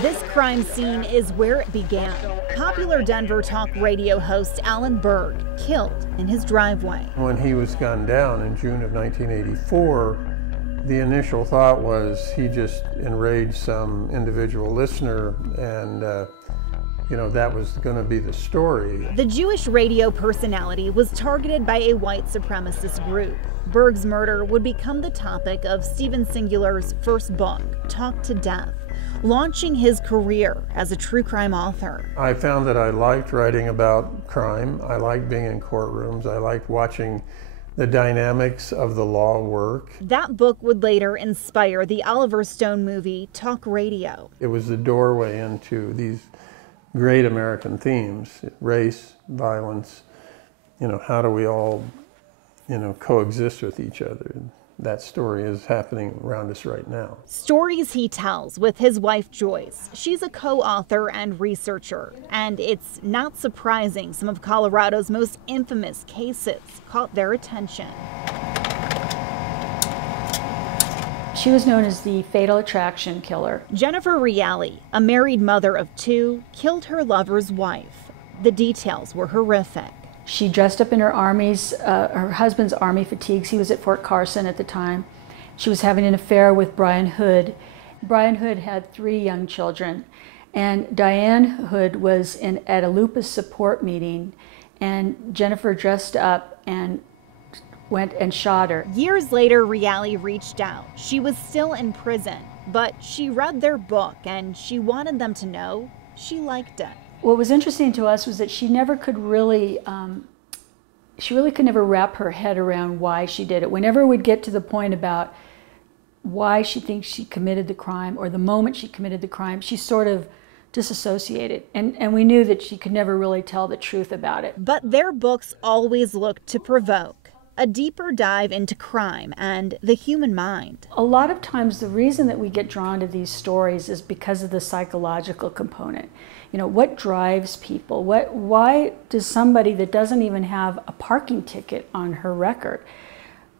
This crime scene is where it began. Popular Denver talk radio host Alan Berg killed in his driveway. When he was gunned down in June of 1984, the initial thought was he just enraged some individual listener, and that was going to be the story. The Jewish radio personality was targeted by a white supremacist group. Berg's murder would become the topic of Steven Singular's first book, Talk to Death, launching his career as a true crime author. I found that I liked writing about crime. I liked being in courtrooms. I liked watching the dynamics of the law work. That book would later inspire the Oliver Stone movie, Talk Radio. It was the doorway into these great American themes: race, violence, how do we all, coexist with each other. That story is happening around us right now. Stories he tells with his wife Joyce. She's a co-author and researcher, and it's not surprising some of Colorado's most infamous cases caught their attention. She was known as the Fatal Attraction Killer. Jennifer Reale, a married mother of two, killed her lover's wife. The details were horrific. She dressed up in her husband's army fatigues. He was at Fort Carson at the time. She was having an affair with Brian Hood. Brian Hood had 3 young children, and Diane Hood was at a lupus support meeting, and Jennifer dressed up and went and shot her. Years later, Reale reached out. She was still in prison, but she read their book and she wanted them to know she liked it. What was interesting to us was that she never could really, could never wrap her head around why she did it. Whenever we'd get to the point about why she thinks she committed the crime or the moment she committed the crime, she sort of disassociated. And we knew that she could never really tell the truth about it. But their books always looked to provoke a deeper dive into crime and the human mind. A lot of times the reason that we get drawn to these stories is because of the psychological component. What drives people? Why does somebody that doesn't even have a parking ticket on her record,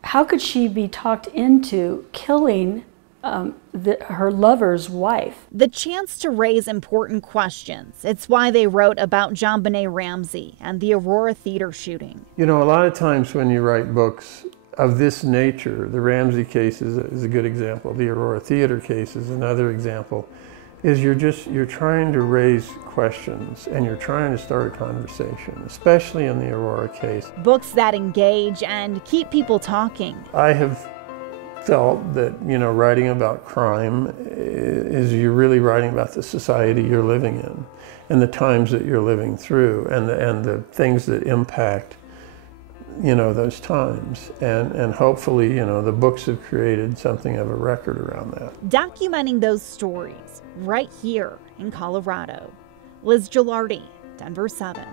how could she be talked into killing her lover's wife? The chance to raise important questions. It's why they wrote about JonBenet Ramsey and the Aurora Theater shooting. A lot of times when you write books of this nature, the Ramsey case is a good example. The Aurora Theater case is another example. You're trying to raise questions and you're trying to start a conversation, especially in the Aurora case. Books that engage and keep people talking. I have felt that, writing about crime is you're really writing about the society you're living in and the times that you're living through and the things that impact, those times. And hopefully, the books have created something of a record around that. Documenting those stories right here in Colorado. Liz Gilardi, Denver 7.